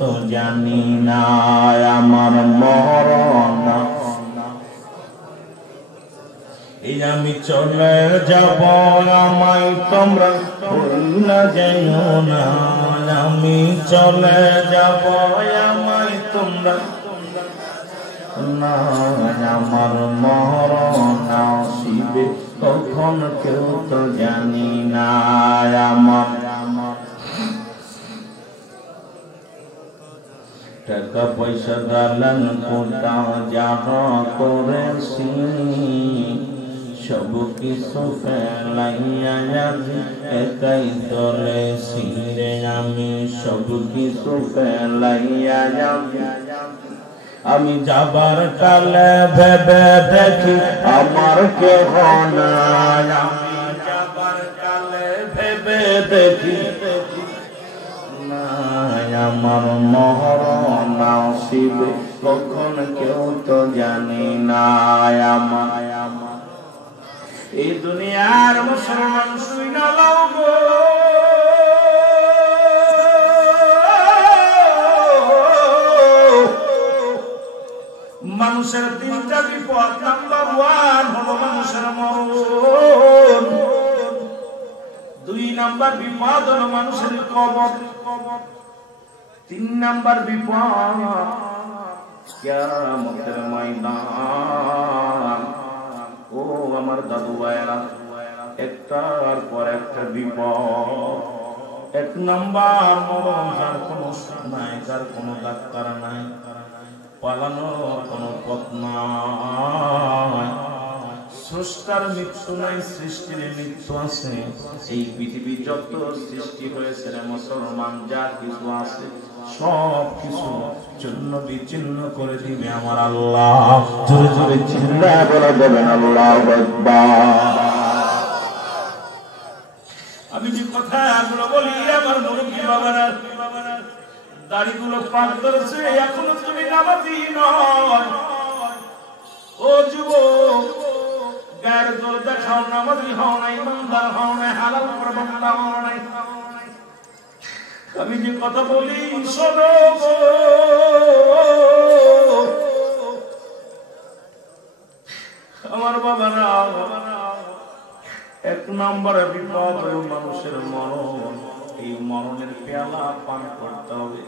তো জানি না আমার মরণ এই আমি চলে যাব আমায় তোমরা ভুলে যাইও না আমি চলে যাব আমায় তোমরা না আমার মরণ আসিবে কখন কেউ তো জানি না আমার টাকা পয়সা গালান কোটা যাহা করেছি সব কিছু ফেলাইয়া যাবি একাই চলেছি রে আমি সব কিছু ফেলাইয়া যাবি আমি যাবার কালে ভেবে দেখি আমার কেহ নাই আমি যাবার কালে ভেবে দেখি আমার মরণ আসিবে কখন কেউ তো জানি না আমার এই দুনিয়ার মুসলমান শুই না লাউগো মানুষের তিনটা বিপদ নাম্বার 1 হলো মানুষের মরণ 2 নাম্বার বিপদ হলো মানুষের কবর 3 নাম্বার বিপদ কিয়ামতের ময়দান ও আমার দাদু ভাইরা একটার পর একটা বিপদ 1 নাম্বার মরণ যার কোনো নাই যার কোনো ডাক্তার নাই পালানোর কোনো পথ নাই স্রষ্টার মৃত্যু নাই সৃষ্টির মৃত্যু আছে এই পৃথিবী যত সৃষ্টি হয়েছে রে মুসলমান যা কিছু আছে সব কিছু জন্য বিচ্ছিন্ন করে দিবে আমার আল্লাহ জোরে জোরে চিল্লায়ে বলে দেবেন আল্লাহু আকবার আমি যে কথা এগুলো বলি আমার মুরব্বি বাবারা দাড়িগুলো পাক ধরেছে এখনো তুমি নামাজি নয় ও যুবক গায়ের জোর দেখাও নামাজি হও না ইমানদার হও না হালাল করে বান্দা হও না আমি যে কথা বলি শোনো আমার বাবারা 1 নম্বরে বিপদ মানুষের মরণ এই মরণের পেয়ালা পান করতে হবে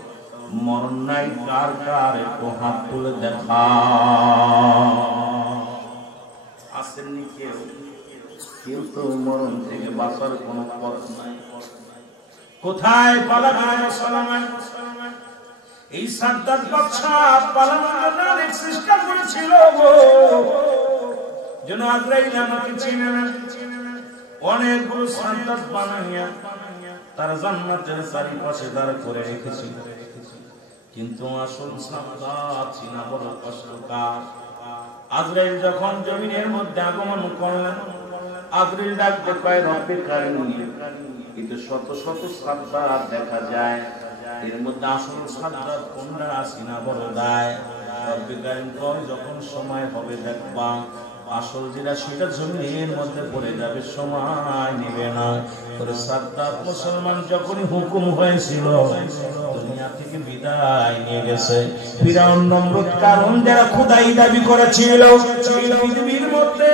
মরণ নাই কার কার একটু হাত তুলে দেখা আসেননি কেউ তো মরণ থেকে বাঁচার কোনো পথ নাই কোথায় পালাবেন মুসলমান এই সাদ্দাত বাদশা পালানোর জন্য অনেক চেষ্টা করেছিল যেন আজরাইল আমাকে চিনে না অনেকগুলো সাদ্দাত বানাইয়া তারা জান্নাতের চারিপাশে দাঁড় করে রেখেছিল কিন্তু আসল সাদ্দাত চিনা বড় কষ্টকর আজরাইল যখন জমিনের মধ্যে আগমন করলেন আজরাইল ডাকতে পায় রব্বে কারিম কিন্তু শত শত সাদ্দাত দেখা যায় এর মধ্যে আসল সাদ্দাত কোনটা চিনা বড় দায় রব্বে কারিম কয় যখন সময় হবে দেখবা আসল যেটা সেটা জমিনের মধ্যে পড়ে যাবে সময় নেবে না করে সাদ্দাত মুসলমান যখনই হুকুম হয়েছিল দুনিয়া থেকে বিদায় নিয়ে গেছে ফিরাউন নমরুদ কারণ যারা খোদাই দাবি করেছিল এই পৃথিবীর মধ্যে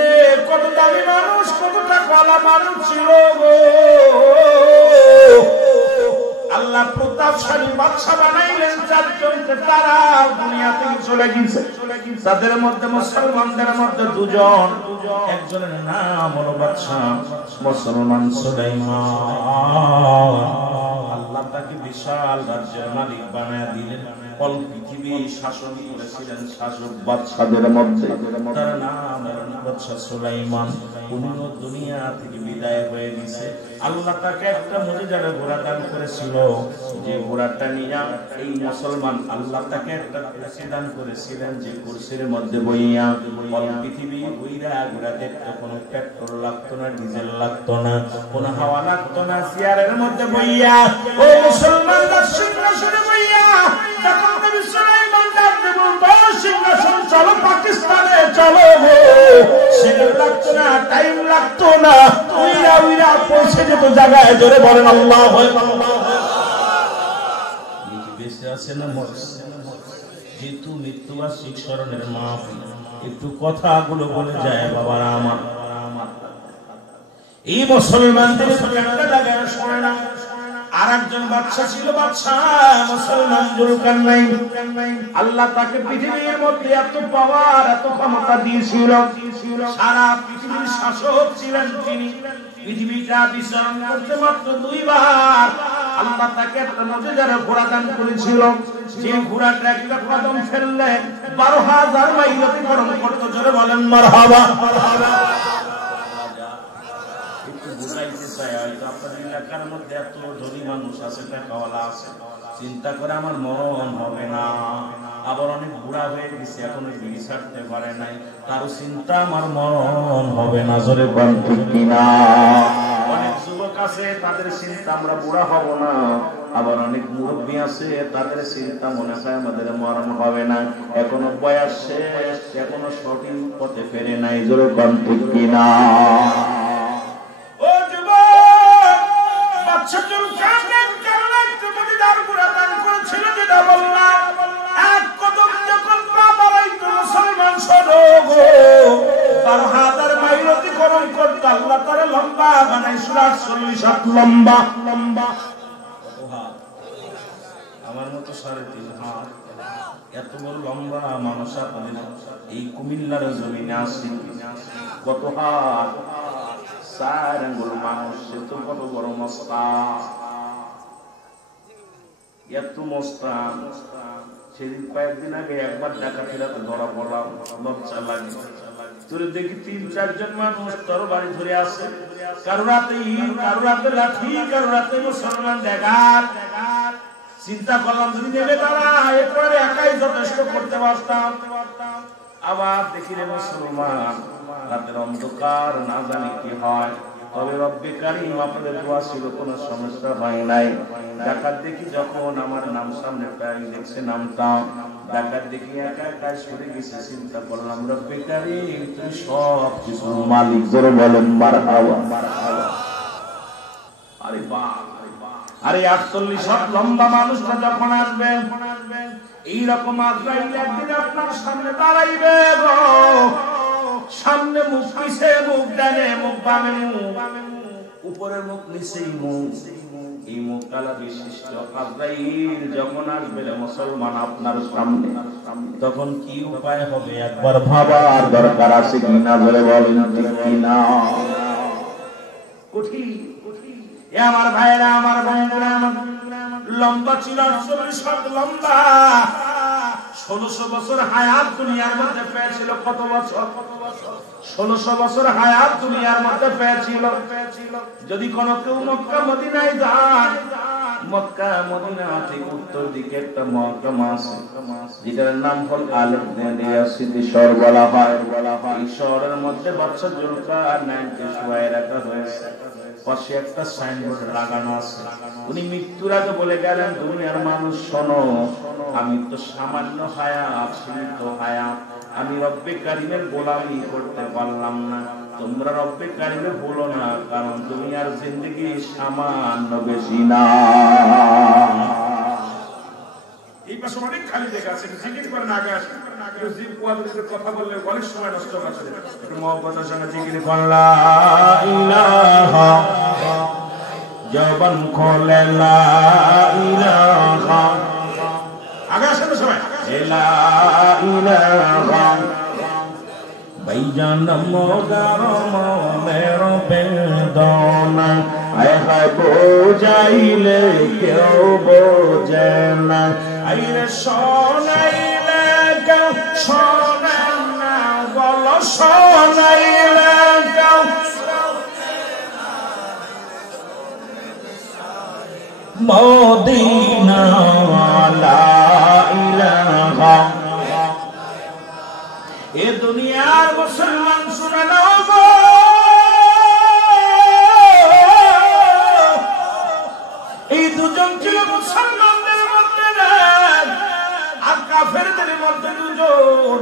কত দামি মানুষ কতটা কলা মানুষ ছিল গো আল্লাহ প্রতাপশালী বাদশা বানাইলেন চারজনকে তারা দুনিয়া থেকে চলে গেছে তাদের মধ্যে মুসলমানদের মধ্যে দুজন একজনের নাম হলো বাদশা মুসলমান সুলাইমান আল্লাহ তাকে বিশাল রাজ্যের মালিক বানায় দিলেন অল পৃথিবী শাসন করেছিলেন শাসক বাদশাদের মধ্যে তার নাম বাদশা সুলাইমান উনিও দুনিয়া থেকে বিদায় হয়ে গেছে আল্লাহ তাকে একটা মুজিজার ঘোড়া দান করেছিল যে ঘোড়াটা নিয়ে এই মুসলমান আল্লাহ তাকে একটা কুরসি দান করেছিলেন যে কুরসির মধ্যে বইয়া অল পৃথিবী ঘুরা ঘুরা দেখতে কোনো পেট্রোল লাগতো না ডিজেল লাগতো না কোনো হাওয়া লাগতো না চেয়ারের মধ্যে বইয়া ও মুসলমান সিংহাসনে বইয়া যখন নবী সুলাইমান ডাকতে বলতো সিংহাসন চলো পাকিস্তানে চলো গো সেকেন্ড লাগতো না টাইম লাগতো না উইরা উইরা পৌঁছে যেত জায়গায় জোরে বলেন আল্লাহু আকবার বেঁচে আছে না মরছে? যেহেতু মৃত্যুবার্ষিক স্মরণের মাহফিল, একটু কথাগুলো বলে যায় বাবারা আমার। এই মুসলমানদের একটা জায়গায় শোনে না, আর একজন বাদশা ছিল, বাদশা মুসলমান জুলকারনাইন। আল্লাহ তাকে পৃথিবীর মধ্যে এত পাওয়ার, এত ক্ষমতা দিয়েছিল, সারা পৃথিবীর শাসক ছিলেন তিনি। পৃথিবীটা বিচরণ করতে মাত্র 2 বার আল্লাহ তাকে একটা মুজিজার ঘোড়া দান করেছিল, যে ঘোড়াটা একটা কদম ফেললে 12,000 মাইল অতিক্রম করত। জোরে বলেন মারহাবা। একটু বুঝাইতে চাই, হয়তো আপনাদের এলাকার মধ্যে এত ধনী মানুষ আছে, টাকাওয়ালা আছে, চিন্তা করে আমার মরণ হবে না। আবার অনেক বুড়া হয়ে গেছে, এখনো বিড়ি ছাড়তে পারে নাই, তারও চিন্তা আমার মরণ হবে না। জোরে বলেন ঠিক কিনা? অনেক যুবক আছে, তাদের চিন্তা আমরা বুড়া হব না। আবার অনেক মুরব্বী আছে, তাদের চিন্তা মনে হয় আমাদের মরণ হবে না, এখনো বয়স শেষ, এখনো সঠিক পথে ফেরে নাই। জোরে বলেন ঠিক কিনা? ও যুবক, বাদশা জুলকারনাইন একটা মুজিজার ঘোড়া দান করেছিল, যেটা বললাম, এক কদম যখন পা বাড়াইতো মুসলমান শোনো গো, 12,000 মাইল অতিক্রম করত। আল্লাহ তাআলা লম্বা বানাইছিল 48 হাত লম্বা। আমার মতো 3.5 হাত এত বড় লম্বা মানুষ আপনাদের এই কুমিল্লার জমিনে আছে। কত হাত? 4 আঙ্গুল মানুষ, সে তো কত বড় মস্তান, এত মস্তান। সেদিন কয়েকদিন আগে একবার ডাকাতিরাতে ধরা পড়লাম, লজ্জা লাগে। তোরে দেখি 3-4 জন মানুষ তরবারি ধরে আছে, কারো রাতে ইট, কারো রাতে লাঠি, কারো রাতে মুসলমান ডাকাত। চিন্তা করলাম যদি নেমে তারা এরপরে একাই যথেষ্ট করতে পারতাম। আবার দেখি রে মুসলমান, রাতের অন্ধকার, না জানি কি হয়। তবে রব্বে কারীম আপনাদের দোয়া ছিল, কোনো সমস্যা হয় নাই। ডাকাত দেখি যখন আমার নাম সামনে প্রায় দেখছে, নামটা ডাকাত দেখি একা একা সরে গেছে। চিন্তা করলাম রব্বে কারীম তুমি সব কিছুর মালিক। জোরে বলেন মারহাবা। আরে বাহ, আরে 48 হাত লম্বা মানুষটা যখন আসবে, এইরকম আজরাইল একদিন আপনার সামনে দাঁড়াইবে গো। সামনে মুখ, পিছে মুখ, ডানে মুখ, বামে মুখ, উপরে মুখ, নিচে মুখ। এই মুখ কালা বিশিষ্ট আজরাইল যখন আসবে মুসলমান আপনার সামনে, তখন কি উপায় হবে একবার ভাবার দরকার আছে কিনা? বলে বলেন ঠিক কিনা? কঠিন। আমার ভাইরা, আমার বোনেরা, লম্বা ছিল 48 হাত লম্বা। 1600 বছর হায়াত দুনিয়ার মধ্যে পেয়েছিল। কত বছর? 1600 বছর হায়াত দুনিয়ার মধ্যে পেয়েছিল। যদি কোনো কেউ মক্কা মদিনায় যান, মক্কা মদিনা থেকে উত্তর দিকে একটা মহকামা আছে, যেটার নাম হল আলেকজান্দ্রিয়া সিটি শহর বলা হয়। এই শহরের মধ্যে বাদশা জুলকারনাইনকে শুয়ায় রাখা হয়েছে। পাশে একটা সাইনবোর্ড লাগানো আছে। উনি মৃত্যুর আগে বলে গেলেন, দুনিয়ার মানুষ শোনো, আমি তো সামান্য হায়াত, সীমিত হায়াত, আমি রব্বে কারীমের গোলামি করতে পারলাম না। তোমরা রব্বে কারীমে বলো না, কারণ দুনিয়ার জিন্দেগি সামান্য বেশি না। এই পাশে অনেক খালি জায়গা আছে, জিকির করেন, আগে আসেন। কথা বললে অনেক সময় নষ্ট করছে। মহব্বতের সঙ্গে জিকির করেন, লা ইলাহা, জবান খোলে লা ইলাহা। আগে আসেন সবাই, লা ইলাহা। ভাইজান মোগার মনের বেদনা, আয় হায় বোঝাইলে কেউ বোঝে না। আইরে শোনাইলে কেউ শোনে না, বলো শোনাইলে কেউ মদিনা লা ইলাহা। এ দুনিয়ার মুসলমান শুনে নাও গো, এই দুজন ছিল মুসলমানদের মধ্যে, আর কাফেরদের মধ্যে দুজন।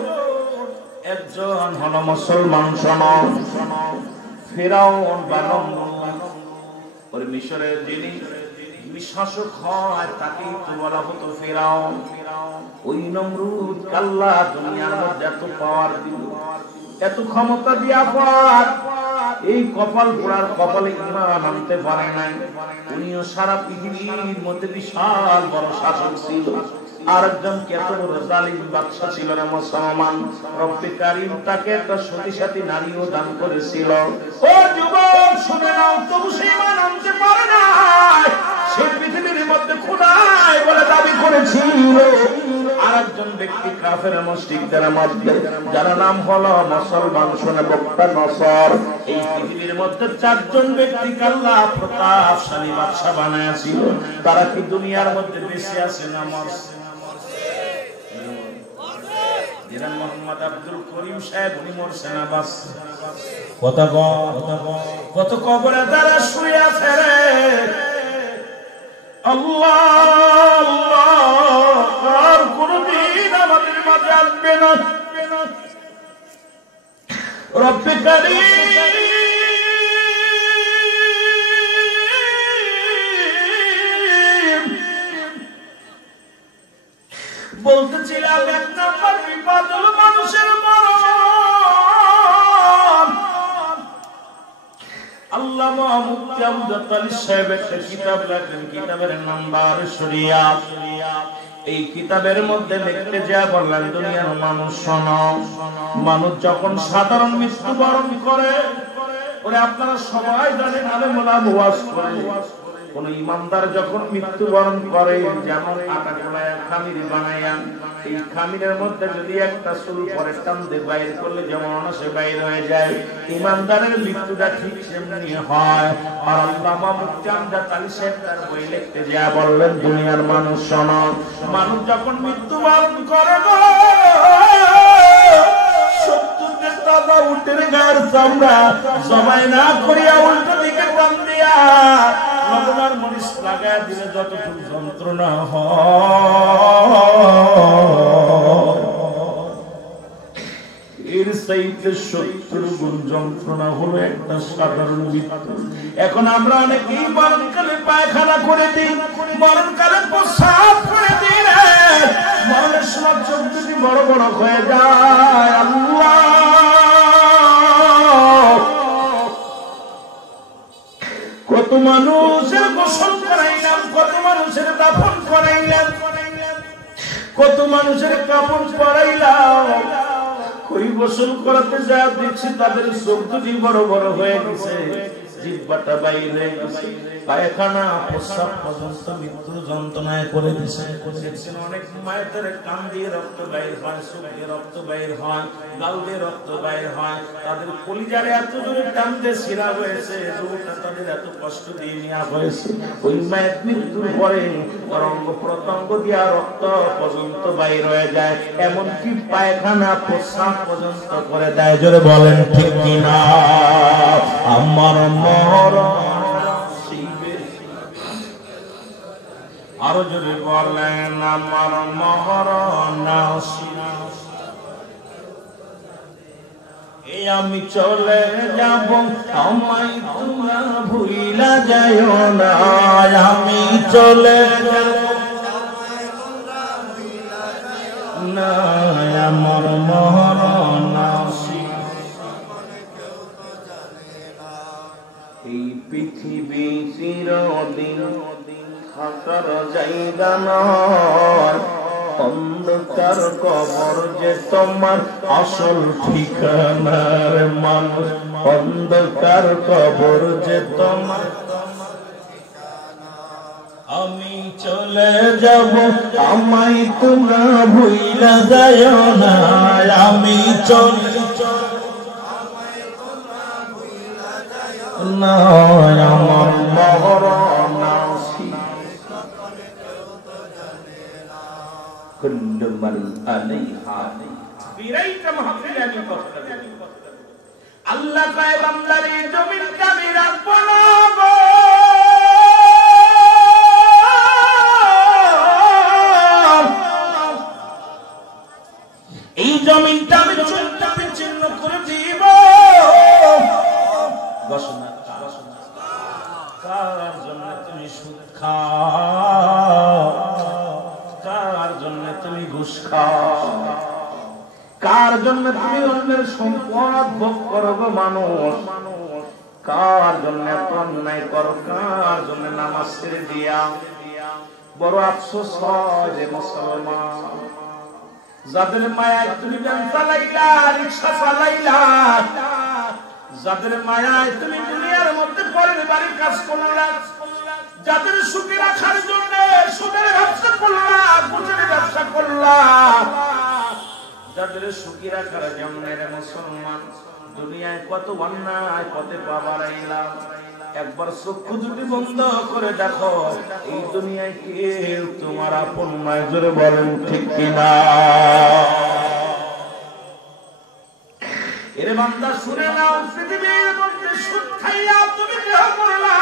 একজন হলো মুসলমান। শোনো, ফিরাউন বা নমরুদ, ওই মিশরের যিনি তিনি শাসক হয় তাকেই তো বলা হতো ফিরাউন। ওই নমরুদ আল্লাহ দুনিয়ার মধ্যে এত পাওয়ার দিল, এত ক্ষমতা দিয়া পাওয়ার, এই কপাল পোড়ার কপালে ঈমান আনতে পারে নাই। উনিও সারা পৃথিবীর মধ্যে বিশাল বড় শাসক ছিল। আরেকজন কত বড় জালিম বাদশা ছিল না মুসলমান। রব্বে কারীম তাকে একটা সতী সাথী নারীও দান করেছিল। ও যুবক শুনে নাও, তবু সে ঈমান আনতে পারে না। সে পৃথিবীর মধ্যে খোদাই বলে দাবি করেছিল। আরেকজন ব্যক্তি কাফের মুশরিকদের মধ্যে, যার নাম হলো মুসলমান শুনে বক্তা নসর। এই পৃথিবীর মধ্যে চারজন ব্যক্তিকে আল্লাহ প্রতাপশালী বাদশা বানাইছিল। তারা কি দুনিয়ার মধ্যে বেঁচে আছে না মরছে? মোহাম্মদ আব্দুল করিম সাহেব উনি মরছে না বাঁচছে? কত কবরে তারা শুয়ে আছে রে। আল্লাহ আর কোনদিন আমাদের মাঝে আসবে না। রব্বে কারীম বলতেছিলাম এক নাম্বার বিপদ হলো মানুষের মরণ। আল্লামা মুফতি আব্দুল তালিব সাহেব একটা কিতাব লেখেন, কিতাবের নাম বারে শরিয়াত। এই কিতাবের মধ্যে লিখতে যা বললেন, দুনিয়ার মানুষ শোনো, মানুষ যখন সাধারণ মৃত্যুবরণ করে, ওরে আপনারা সবাই জানেন আলেম ওলামা ওয়াজ করে, কোন ইমানদার যখন মৃত্যুবরণ করে, যেমন আটা গোলায় খামির বানায়ান, এই খামিরের মধ্যে যদি একটা চুল পরে টান দিয়ে বাইর করলে যেমন অনাসে বাইর হয়ে যায়, ইমানদারের মৃত্যুটা ঠিক সেমনি হয়। আর আল্লামা মুফতি আব্দুল তালিব সাহেব তার বই লিখতে যা বললেন, দুনিয়ার মানুষ শোনো, মানুষ যখন মৃত্যুবরণ করে গো, 70 তাজা উটের গায়ের চামড়া সবাই না করিয়া উল্টো দিকে টান দিয়া লবণার মরিচ লাগায় দিলে যতটুকু যন্ত্রণা হয়, এর চাইতে 70 গুণ যন্ত্রণা হলো একটা সাধারণ মৃত্যু। এখন আমরা অনেকেই মরণকালে পায়খানা করে দিই, মরণকালে প্রস্রাব করে দিই, মরণের সময় চোখ দুটি বড় বড় হয়ে যায়। আল্লাহ, কত মানুষের গোসল করাইলাম, কত মানুষের দাফন করাইলাম, কত মানুষের কাফন পরাইলাম। ওই গোসল করাতে যা দেখছি তাদের চোখ দুটি বড় বড় হয়ে গেছে, জিহ্বাটা বাইরে হয়ে গেছে, পায়খানা প্রস্রাব পর্যন্ত মৃত্যু যন্ত্রণায় করে দিছে। অনেক মায়েদের কান দিয়ে রক্ত বাইর হয়, চোখ দিয়ে রক্ত বাইর হয়, গাল দিয়ে রক্ত বাইর হয়, তাদের কলিজারে এত জোরে টান দিয়ে শিরা হয়েছে, রোগটা তাদের এত কষ্ট দিয়ে নেওয়া হয়েছে। ওই মায়ের মৃত্যুর পরে অঙ্গ প্রত্যঙ্গ দিয়া রক্ত পর্যন্ত বাইর হয়ে যায়, এমনকি পায়খানা প্রস্রাব পর্যন্ত করে দেয়। জোরে বলেন ঠিক কিনা? আমার মরণ আরো জোরে বলেন, আমার মরণ এই আমি চলে যাব, আমায় তোমরা ভুইলা যাইও না। আমি চলে যাব না, আমার মরণ এই পৃথিবী চিরদিন থাকার জায়গা নয়, অন্ধকার কবর যে তোমার আসল ঠিকানার মানুষ, অন্ধকার কবর যে তোমার। আমি চলে যাব, আমায় তোমরা ভুইলা যাইও না। আমি চলে না, আমার মরণ কুল্লু মান আলাইহা। বিরাইটা মাহফিলে আমি কথা বলি, আল্লাহ কয় বান্দার এই জমিনটা আমি রাখব না গো, এই জমিনটা আমি চুনটা বিচ্ছিন্ন করে দিব। ঘোষণা কার জন্য তুমি সুদ খাও? তুমি ঘুষ খাও? কার জন্য তুমি অন্যের সম্পদ ভোগ করো গো মানুষ? কার জন্য এত অন্যায় করো? কার জন্য নামাজ ছেড়ে দিয়া? বড় আফসোস হয় রে মুসলমান, যাদের মায়ায় তুমি ভ্যান চালাইলা, রিকশা চালাইলা, যাদের মায়ায় তুমি দুনিয়ার মধ্যে পরের বাড়ির কাজ করলা, যাদের সুখী রাখার জন্য সুদের ব্যবসা করলা, গুজের ব্যবসা করলা, যাদের সুখী রাখার জন্য রে মুসলমান দুনিয়ায় কত অন্যায় পথে পা বাড়াইলাম। একবার চক্ষু দুটি বন্ধ করে দেখো, এই দুনিয়ায় কেউ তোমার আপন নয়। জোরে বলেন ঠিক কিনা? এরে বান্দা শুনে নাও, পৃথিবীর মধ্যে সুদ খাইয়া তুমি দেহ করলা,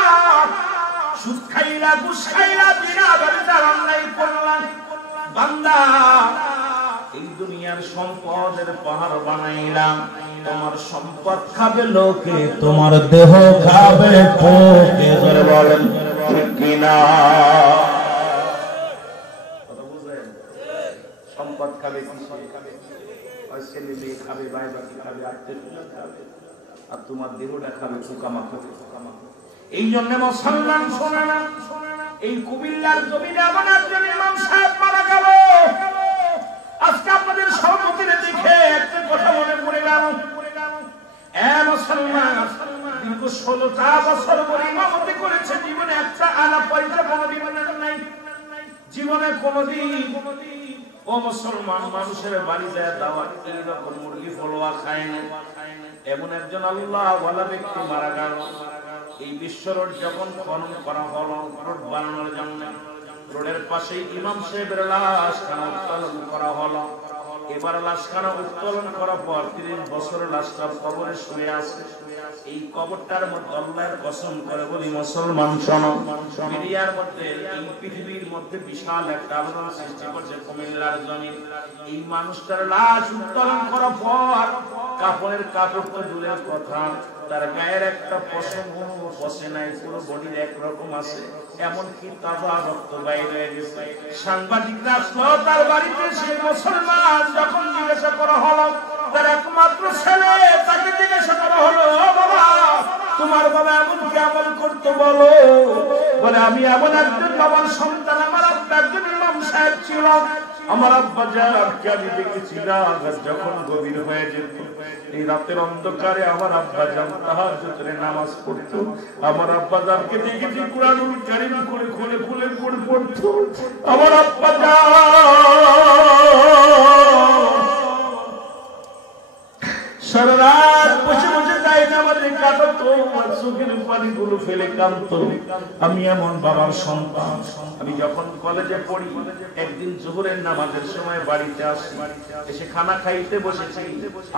সুদ খাইলা, ঘুষ খাইলা, বিনা বাড়িতে অন্যায় করলা। বান্দা এই দুনিয়ার সম্পদের পাহাড় বানাইলাম, তোমার সম্পদ খাবে লোকে, তোমার দেহ খাবে পোকে। জোরে বলেন ঠিক কিনা? কথা বুঝেন? সম্পদ খাবে কিসে? ছেলে মেয়ে খাবে, ভাই বাকি খাবে, আত্মীয় খাবে, আর তোমার দেহটা খাবে পোকামাকড়। এই জন্য মুসলমান শোনা না, এই কুমিল্লার জমিনে এমন একজন ইমাম সাহেব মারা গেল। আজকে আপনাদের সভাপতিরে দেখে একটা কথা মনে পড়ে গেল। মুসলমান দীর্ঘ 16টা বছর ধরে ইমামতি করেছে, জীবনে একটা আনা পয়সা কোনোদিন নাই, জীবনে কোনোদিন। ও মুসলমান, মানুষের বাড়ি যায় দাওয়াত, এইরকম মুরগি ফলোয়া খায় না। এমন একজন আল্লাহ ওয়ালা ব্যক্তি মারা গেল। এই বিশ্ব রোড যখন খনন করা হলো রোড বানানোর জন্য, রোডের পাশে ইমাম সাহেবের লাশখানা উত্তোলন করা হলো। এবার লাশখানা উত্তোলন করার পর 30 বছর লাশটা কবরে শুয়ে আছে। এই কবরটার মধ্যে আল্লাহর কসম করে বলি মুসলমান শোনো, মিডিয়ার মধ্যে এই পৃথিবীর মধ্যে বিশাল একটা আলোড়ন সৃষ্টি করছে কুমিল্লার জমিন। এই মানুষটার লাশ উত্তোলন করার পর কাপড়ের কাপড় তো দূরের কথা, তার গায়ের একটা পশম বসে নাই, পুরো বডির একরকম আছে, এমনকি তাজা রক্ত বাইরে হয়ে গেছে। সাংবাদিকরা আসলো তার বাড়িতে, সে মুসলমান যখন জিজ্ঞাসা করা হলো তার একমাত্র ছেলে, তাকে জিজ্ঞাসা করা হলো, বাবা তোমার বাবা এমন কি আমল করতে বলো? বলে আমি এমন একজন বাবার সন্তান, আমার আব্বা একজন ইমাম সাহেব ছিল, আমার আব্বা জানকে আমি দেখেছি রাত যখন গভীর হয়ে যেত, এই রাতের অন্ধকারে আমার আব্বা জান তাহাজ্জুদের নামাজ পড়তো, আমার আব্বা জানকে দেখেছি কুরআনুল কারীম করে খুলে খুলে পড়তো, আমার আব্বা জান সারা রাত বসে বসে দাইনা আমাদের কাটাতো, আর চোখের পানিগুলো ফেলে কাঁদতো। আমি এমন বাবার সন্তান। আমি যখন কলেজে পড়ি, একদিন জোহরের নামাজের সময় বাড়িতে আসি, এসে খানা খাইতে বসেছি,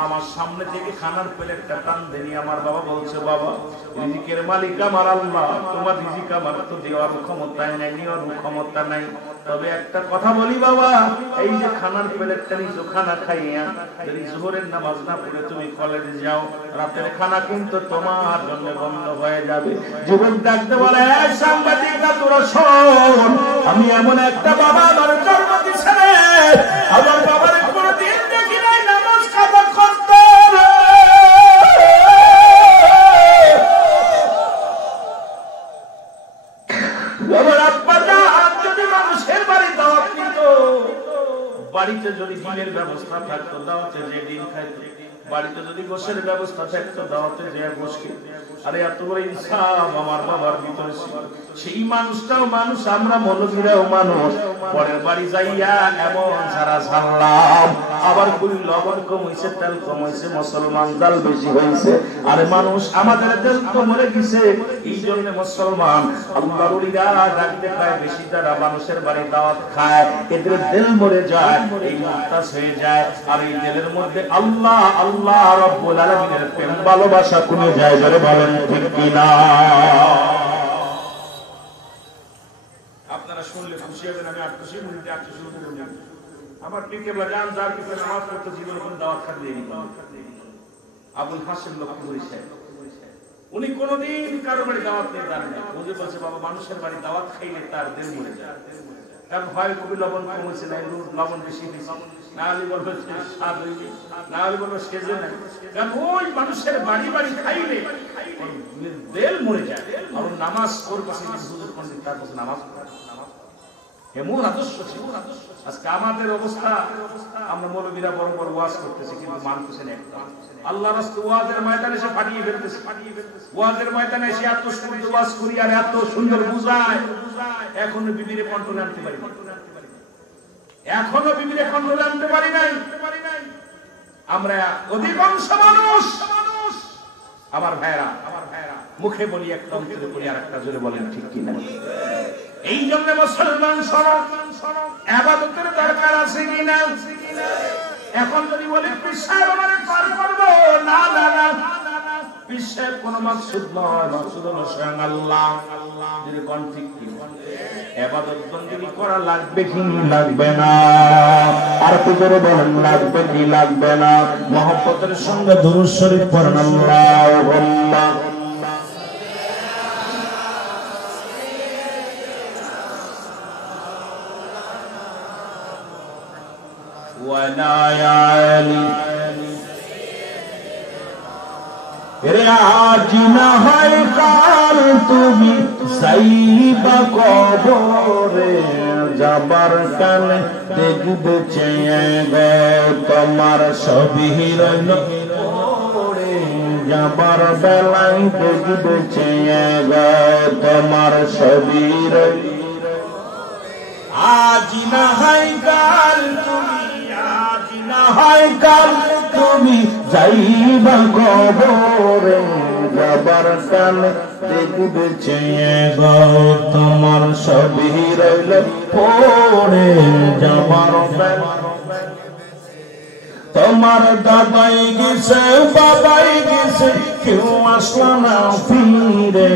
আমার সামনে থেকে খানার প্লেটটা টান দেনি আমার বাবা বলছে, বাবা রিজিকের মালিক আমার আল্লাহ, তোমার রিজিক আমার তো দেওয়ার ক্ষমতা নাই, নেওয়ার ক্ষমতা নাই, তবে একটা কথা বলি বাবা, এই যে খানার প্লেটটা নিছো, খানা খাইয়া যদি জোহরের নামাজ না পড়ে তুমি কলেজে যাও, রাতের খানা কিন্তু তোমার জন্য বন্ধ হয়ে যাবে। যুবক ডাকতে বলে, সাংবাদিকরা তোরা শোন, আমি এমন একটা বাবা আমার জন্ম দিছে, আমার বাবার কোনদিন দেখি নাই নামাজ কাজা করতে। আমার আব্বা যদি মানুষের বাড়ি দাওয়াত দিত, বাড়িতে যদি দিনের ব্যবস্থা থাকতো দাওয়াতে যে দিন খাইতো, বাড়িতে যদি গোশের ব্যবস্থা থাকতো দাওয়াতে যে গোশ খেত। আরে এত বড় ইনসাফ আমার বাবার ভিতরে ছিল। সেই মানুষটাও মানুষ, আমরা মৌলবীরাও মানুষ। পরের বাড়ি যাইয়া এমন সারা ছাড়লাম, আবার কই লবণ কম হয়েছে, তেল কম হয়েছে, মুসলমান জাল বেশি হয়েছে। আরে মানুষ আমাদের তেল তো মরে গেছে, এই জন্য মুসলমান আল্লাহর ওলিরা রাখতে পায় বেশি, যারা মানুষের বাড়ি দাওয়াত খায় এদের দিল মরে যায়, এই মুক্তাস হয়ে যায়। আর এই দিলের মধ্যে আল্লাহ আল্লাহ রাব্বুল আলামিনের প্রেম ভালোবাসা কোনে যায়, জোরে বলেন ঠিক কিনা? আপনারা শুনলে খুশি হবেন, আমি 800 মিনিটে 800 মিনিট আমার পিকে বাজান যার পিছনে নামাজ পড়তে জীবনে কোন দাওয়াত খাইয়ে দিই। আবুল হাসিম লক্ষ্মীপুরী সাহেব, উনি কোনদিন কারো বাড়ি দাওয়াত নিয়ে যান না। বুঝে বলছে, বাবা মানুষের বাড়ি দাওয়াত খাইলে তার দিল মরে যায়। কারণ হয় কবি লবণ কম হয়েছে না, লবণ বেশি হয়েছে, না হলে বলবো স্বাদ হয়েছে, না হলে বলবো সেজে নাই। কারণ ওই মানুষের বাড়ি বাড়ি খাইলে দেল মরে যায়। আর নামাজ পড়তেছে হুজুর পণ্ডিত তার কাছে নামাজ পড়ে, এমন আদর্শ ছিল। আজকে আমাদের অবস্থা, আমরা মৌলবীরা বড় বড় ওয়াজ করতেছি কিন্তু মানতেছেন একটা। আল্লাহ রাস্তে ওয়াজের ময়দানে এসে ফাটিয়ে ফেলতেছে, ওয়াজের ময়দানে এসে এত সুন্দর ওয়াজ করি আর এত সুন্দর বুঝায়, এখনো বিবিরে কন্ট্রোলে আনতে পারি, এখনো বিবিরে কন্ট্রোলে আনতে পারি নাই। আমরা অধিকাংশ মানুষ, আমার ভাইরা মুখে বলি একটা, অন্তরে বলি আর একটা, জোরে বলেন ঠিক কিনা? এই জন্য মুসলমান সরব ইবাদতের দরকার আছে কিনা? এখন যদি বলি পিসাব আমারে পার করব, না না না, পিসাব কোন মাকসুদ নয়, মাকসুদ হলো স্বয়ং আল্লাহ। যদি কোন ঠিক কি ইবাদত বন্দেগী করা লাগবে কি লাগবে না? আর তো জোরে বলেন লাগবে কি লাগবে না? মহব্বতের সঙ্গে দুরূদ শরীফ পড়েন আল্লাহু আল্লাহ। আজ না হয় কাল তুমি যাইবা কবরে, যাবার কালে দেখবে চেয়ে গো তোমার ছবি রইল পড়ে, যাবার বেলায় দেখবে চেয়ে গো তোমার ছবি রইল। আজ না হয় কাল তুমি, আজ না হয় কাল তুমি যাইবা কবরে, যাবার কালে দেখবে চেয়ে গো তোমার ছবি রইল পড়ে, যাবার তোমার দাদাই গেছে বাবাই গেছে কেউ আসলো না ফিরে,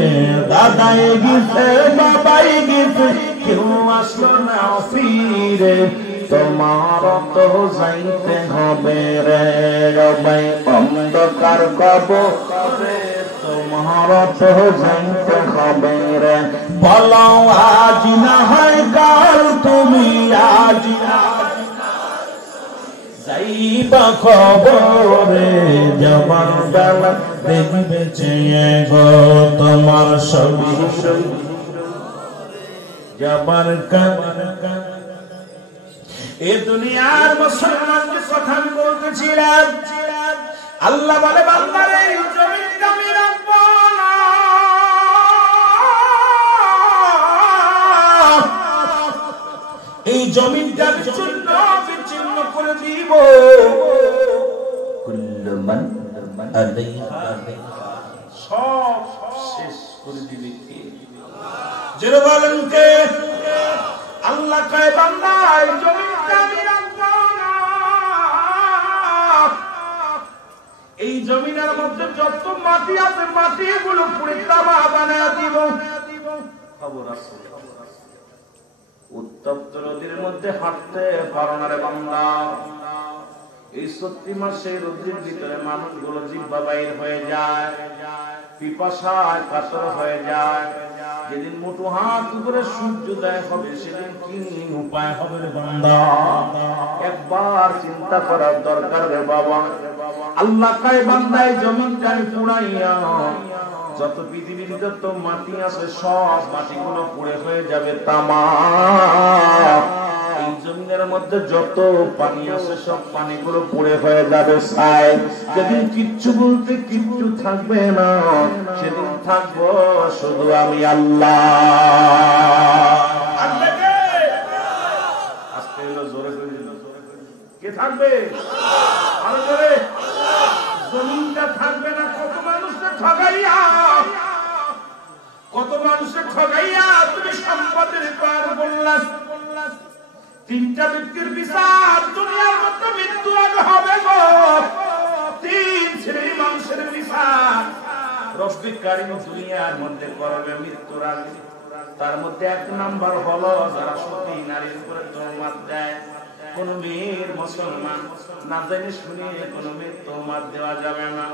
দাদাই গেছে বাবাই গেছে কেউ আসলো না ফিরে, তোমার তো যাইতে হবে রে ভাই অন্ধকার কবরে, তোমার তো যাইতে হবে রে। বলো আজ না হয় কাল তুমি, আজ যাইবা কবরে, যাবার বেলা দেখবে চেয়ে গো তোমার ছবি, যাবার কালে। এ দুনিয়ার মুসলমানদের কথা আমি বলতেছিলাম। আল্লাহ বলে বান্দারে এই জমিনটা আমি রাখবো না, এই জমিনটা চূর্ণ বিচ্ছিন্ন করে দিব। কুল্লু মান আলাইহা সব শেষ করে দিবে কে? যারা বলেন কে? আল্লাহ কয় বান্দা এই জমিনটা আমি রাখবো না, এই জমিনের মধ্যে যত মাটি আছে মাটি গুলো পুরো তামা বানায় দিব। খবর আছে উত্তপ্ত নদীর মধ্যে হাঁটতে পারো না রে বান্দা, এই 30 মাসে রোদের ভিতরে মানুষগুলো জিহ্বা বাইর হয়ে যায়, পিপাসায় কাতর হয়ে যায়। যেদিন মুঠো হাত উপরে সূর্যোদয় হবে সেদিন কি উপায় হবে রে বান্দা? একবার চিন্তা করার দরকার রে বাবা। আল্লাহ কয় বান্দায় জমিনটা পুড়াইয়া যত পৃথিবীর যত মাটি আছে সব মাটিগুলো পুড়ে হয়ে যাবে তামা, এই জমিনের মধ্যে যত পানি আছে সব পানিগুলো পুড়ে হয়ে যাবে ছাই। যেদিন কিচ্ছু বলতে কিচ্ছু থাকবে না, সেদিন থাকবো শুধু আমি আল্লাহ। আজকে এলো জোরে করে দিল, কে থাকবে? আরো জোরে। জমিনটা থাকবে না, কত মানুষকে ঠগাইয়া, কত মানুষকে ঠগাইয়া তুমি সম্পদের পার বললা। 3টা ব্যক্তির বিচার দুনিয়ার মধ্যে মৃত্যু আগে হবে গো। 3 শ্রেণীর মানুষের বিচার রব্বুল কারীম দুনিয়ার মধ্যে করবে মৃত্যুর আগে। তার মধ্যে 1 নাম্বার হলো যারা সতী নারীর উপরে তোহমত দেয়। কোন মেয়ের মুসলমান না জেনে শুনে কোন মেয়ের তোহমত দেওয়া যাবে না,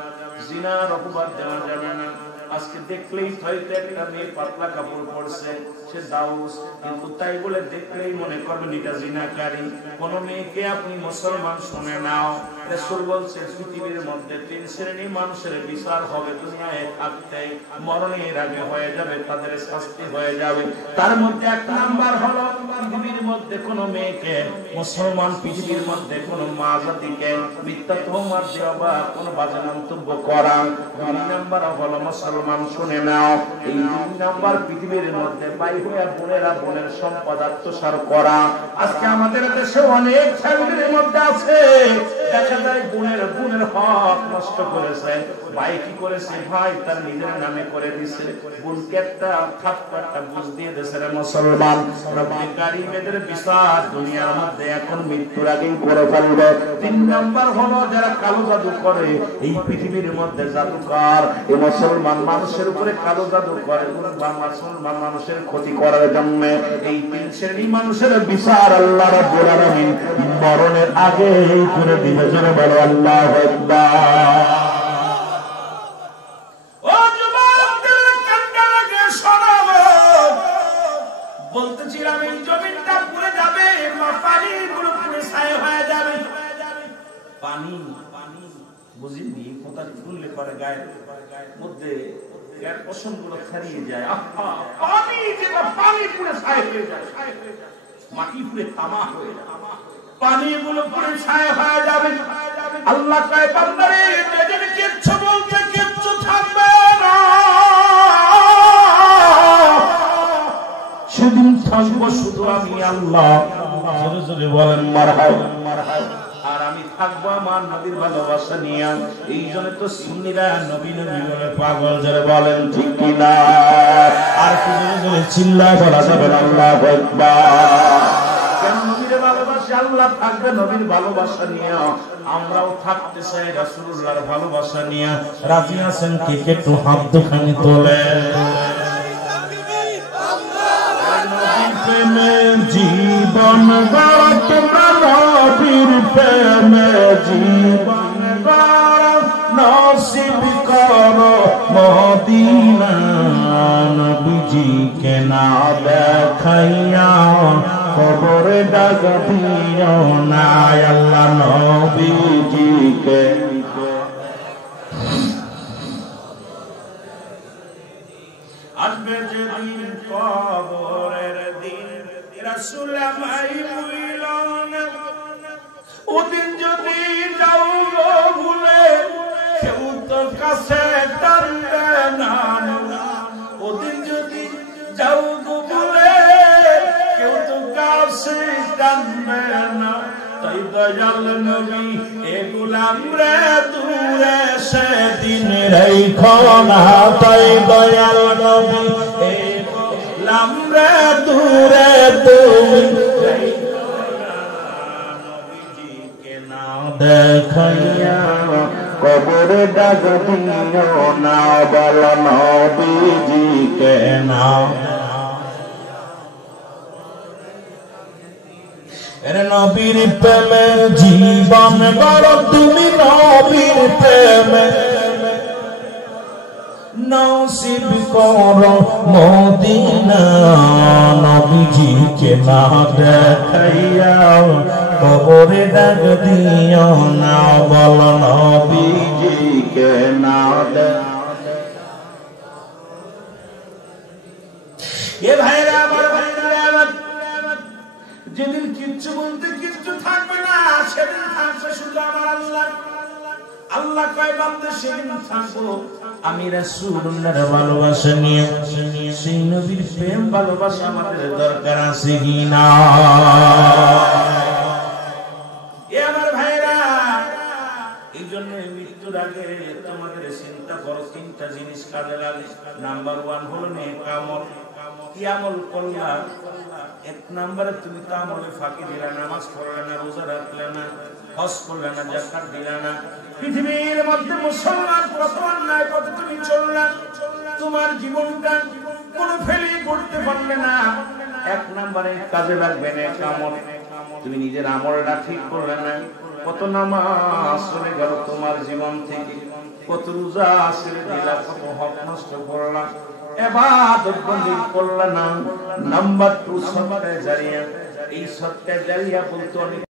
জিনার অপবাদ দেওয়া যাবে না। আজকে দেখলেই হয়তো একটা মেয়ে পাতলা কাপড় পরছে, সে দাউস, কিন্তু তাই বলে দেখলেই মনে করবেন এটা জিনাকারী। কোন মেয়েকে আপনি মুসলমান শুনে নাও, রাসূল বলছে পৃথিবীর মধ্যে 3 শ্রেণীর মানুষের বিচার হবে দুনিয়ায় থাকতে, মরণের আগে হয়ে যাবে, তাদের শাস্তি হয়ে যাবে। তার মধ্যে 1 নাম্বার হলো পৃথিবীর মধ্যে কোন মেয়েকে মুসলমান, পৃথিবীর মধ্যে কোন মা জাতিকে মিথ্যা তোহমত দেওয়া বা কোন বাজে মন্তব্য করা। 2 নাম্বার হলো মুসলমান শুনে নাও, এই 2 নাম্বার পৃথিবীর মধ্যে বাইরে বোনেরা বোনের সম্পদ আত্মসাৎ করা। আজকে আমাদের দেশে অনেক ফ্যামিলির মধ্যে আছে, দেখা যায় বোনের হক নষ্ট করেছে। ভাই কি করেছে? ভাই তার নিজের নামে করে দিছে, বোনকে একটা থাপ্পড়টা বুঝ দিয়ে দিয়েছে। রে মুসলমান, রব্বে কারীমের বিচার দুনিয়ার মধ্যে এখন মৃত্যুর আগেই করে ফেলবে। 3 নাম্বার হলো যারা কালো জাদু করে, এই পৃথিবীর মধ্যে জাদুকর, এই মুসলমান মানুষের উপরে কালো জাদু করে বা মুসলমান মানুষের ক্ষতি করার জন্য। এই 3 শ্রেণীর মানুষের বিচার আল্লাহ রাব্বুল আলামিন মরণের আগে করে দিবে। জোরে বলো আল্লাহু আকবার। ও যুবকদের কান্না লাগে শোনাবো, বলতেছিলাম এই জমিনটা পুড়ে যাবে, পানিগুলো পুড়ে ছাই হয়ে যাবে। পানি বুঝিনি কোথায় ফুললে পরে গায়ের মধ্যে গায়ের পশমগুলো ছাড়িয়ে যায়। পানি যেটা পানি পুড়ে ছাই হয়ে যায়, মাটি পুড়ে তামা হয়ে যায়, পানিগুলো পুড়ে ছাই হয়ে যাবে। আল্লাহ কয় বান্দারে যেদিন কিচ্ছু বলতে কিচ্ছু থাকবে না, সেদিন থাকবো শুধু আমি আল্লাহ। জোরে জোরে বলেন মারহাবা। আর আমি থাকবো আমার নবীর ভালোবাসা নিয়ে। এই জন্য তো সুন্নিরা নবী নবী বলে পাগল। যারা বলেন ঠিক কিনা? আর জোরে জোরে চিল্লায় বলা যাবে না আল্লাহু আকবার। কেন নবীর ভালোবাসা? আল্লাহ থাকবে নবীর ভালোবাসা নিয়ে, আমরাও থাকতে চাই রাসূলুল্লাহর ভালোবাসা নিয়ে। রাজি আছেন কি? একটু হাত দুখানি তোলে। জীবন গড়া তোমরা নবীর প্রেমে, জীবন গড়া নসিব করো মদিনা। নবীজিকে না দেখাইয়া কবরে ডাক দিও না, আল্লাহ নবীজিকে। আসবে যেদিন কবরের দিন, রাসূল আমায় ভুলিল না। ওদিন যদি যাও ভুলে, কেউ তো কাছে টানবে না। ওদিন যদি যাও ভুলে, কেউ তো কাছে টানবে না। তাই দয়াল নবী এ গোলাম রে দূরে সেদিন রাইখো না। তাই দয়াল নবী এ গোলাম রে দূরে তুমি রাইখো না। নবীজিকে না দেখাইয়া কবরে ডাক দিও না, বল নবীজিকে না। নবীর প্রেমে জীবন গড়ো তুমি, নবীর প্রেমে নসিব করো মদিনা। নবীজিকে না দেখাইয়া কবরে ডাক দিও না, বল নবীজিকে না। এ ভাইরা আমার, যেদিন কিচ্ছু বলতে কিচ্ছু থাকবে না, সেদিন থাকবে শুধু আমার আল্লাহ। আল্লাহ কয় বান্দা সেদিন থাকবো আমি রাসূলুল্লাহর ভালোবাসা নিয়ে। সেই নবীর প্রেম ভালোবাসা আমাদের দরকার আছে কি না? এ আমার ভাইরা, এই জন্য মৃত্যুর আগে তোমাদের চিন্তা করো 3টা জিনিস কাজে লাগে। নাম্বার 1 হলো নেক আমল। কি আমল করলা? 1 নম্বরে তুমি তো আমলে ফাঁকি দিলা, নামাজ পড়লে না, রোজা রাখলে না, হজ করলে না, যাকাত দিলে না। পৃথিবীর মধ্যে মুসলমান কত অন্যায় পথে তুমি চললে, তোমার জীবনটা কোনো ফেলি করতে পারলে না। 1 নম্বরে কাজে লাগবে নেক আমল। তুমি নিজের আমলটা ঠিক করলে না, কত নামাজ চলে গেল তোমার জীবন থেকে, কত রোজা ছেড়ে দিলা, কত হক নষ্ট করলা। ইবাদত বন্দি করলা না। নাম্বার 2 সদকা জারিয়া। এই সদকা জারিয়া বলতে অনেক